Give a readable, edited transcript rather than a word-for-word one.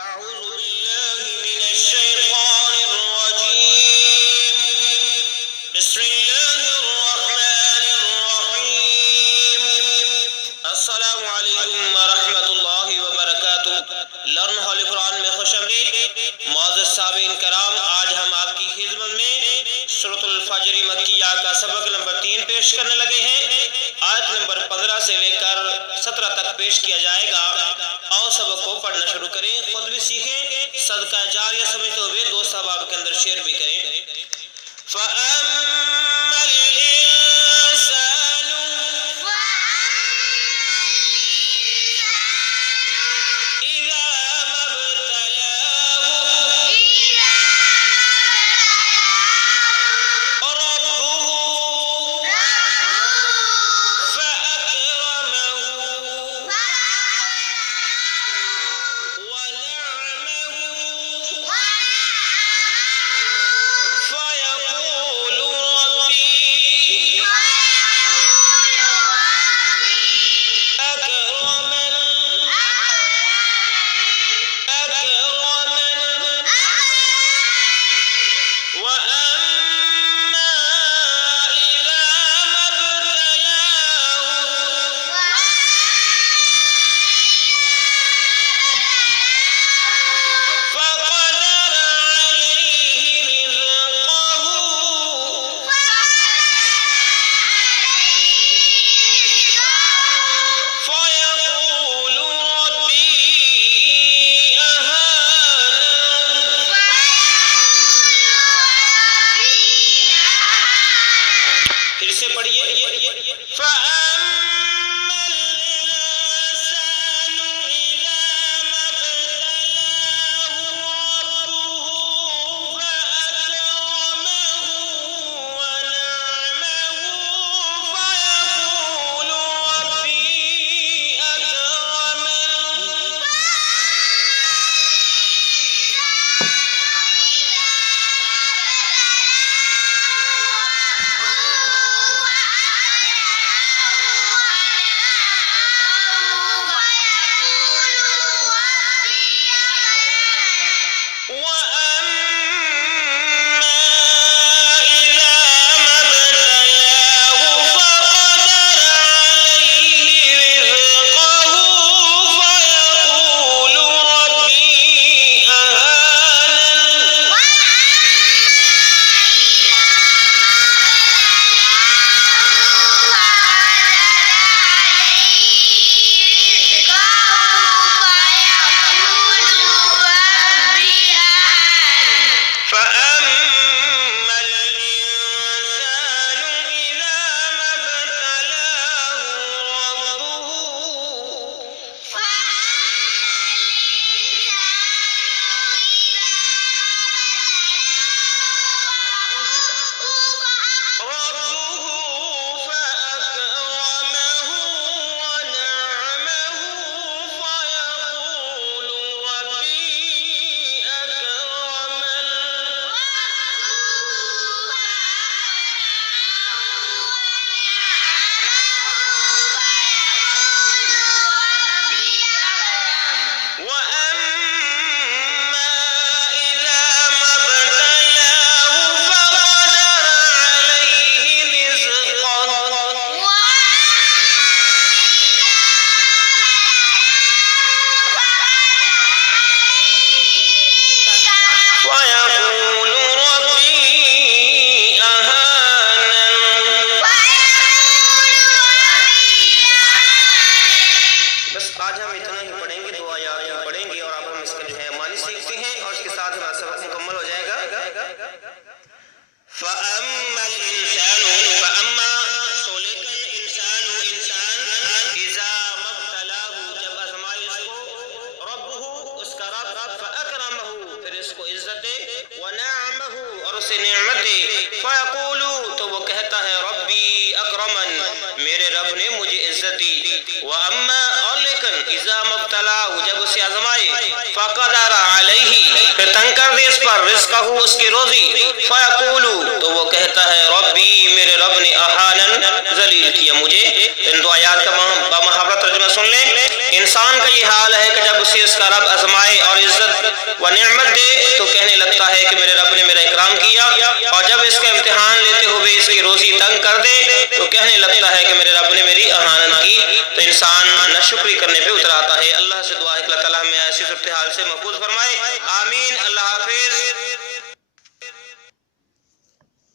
أعوذ بالله من الشيطان الرجيم. بسم الله الرحمن الرحيم. السلام عليكم ورحمة الله وبركاته. लर्न हॉली कुरान में खुशआमदीद। मौजूद सामीईन कराम, आज हम आपकी खिदमत में सूरतुल फजर मक्किया का सबक नंबर 3 पेश करने लगे हैं। आयत नंबर 15 से लेकर 17 तक पेश किया जाएगा। और सबक को पढ़ना शुरू करें, खुद भी सीखें, सदका जारिया समझते हुए दोस्त अहबाब के अंदर शेयर भी करें। फ़अम्मल इंसानु इज़ा मब्तलाहु रब्बुहु फ़अकरमहु ونعمه فيقول ربي أكرمن وأما إذا ما ابتلاه فقدر عليه رزقه فيقول ربي أهانن फिर से पढ़िए। فأما الإنسان إذا ما ابتلاه ربه فأكرمه ونعمه فيقول ربي أكرمن وأما إذا ما ابتلاه فقدر عليه رزقه فيقول ربي أهانن فأما الإنسان إذا ما ابتلاه ربه فأكرمه ونعمه فيقول ربي أكرمن وأما إذا ما ابتلاه فقدر عليه رزقه ويقول ربي أهانن। बस आज हम इतना ही पढ़ेंगे, 2 आयत ही पढ़ेंगे और अब हम इसका जो है मानी सीखते हैं और इसके साथ हमारा सबक मुकम्मल हो जाएगा। فأما الإنسان فأما सोलेकन इंसानु इंसान इज़ा मब्तलाहु जब आज़माए इसको रब्बुहु उसका रब फ़अकरमहु फिर इसको इज्जत दे वनअमहु और उसे नेमत दे फ़यक़ूलु तो वो कहता है रब्बी अकरमन मेरे रब ने मुझे इज्जत दी। व अम्मा और लेकिन इज़ा मब्तलाहु जब उसे आज़माए फ़क़दर अलैहि फिर तंग कर दे इस पर रिज़्क़हु उसकी रोज़ी फ़यक़ूलु तो वो कहता है रब्बी मेरे रब ने अहानन जलील किया मुझे। इन 2 आयत का बामुहावरा तर्जुमा सुन लें। इंसान का ये हाल है कि जब उसे उसका रब आज़माए और इज्जत و نعمت دے تو کہنے لگتا ہے کہ میرے رب نے میرا اکرام کیا، اور جب اس کا امتحان لیتے ہوئے اس کی روزی تنگ کر دے تو کہنے لگتا ہے کہ میرے رب نے میری اہانت کی۔ تو انسان ناشکری کرنے پہ اتر آتا ہے۔ اللہ سے دعا ہے کہ اللہ تعالیٰ ہمیں ایسی صورتحال سے محفوظ فرمائے، آمین۔ اللہ حافظ۔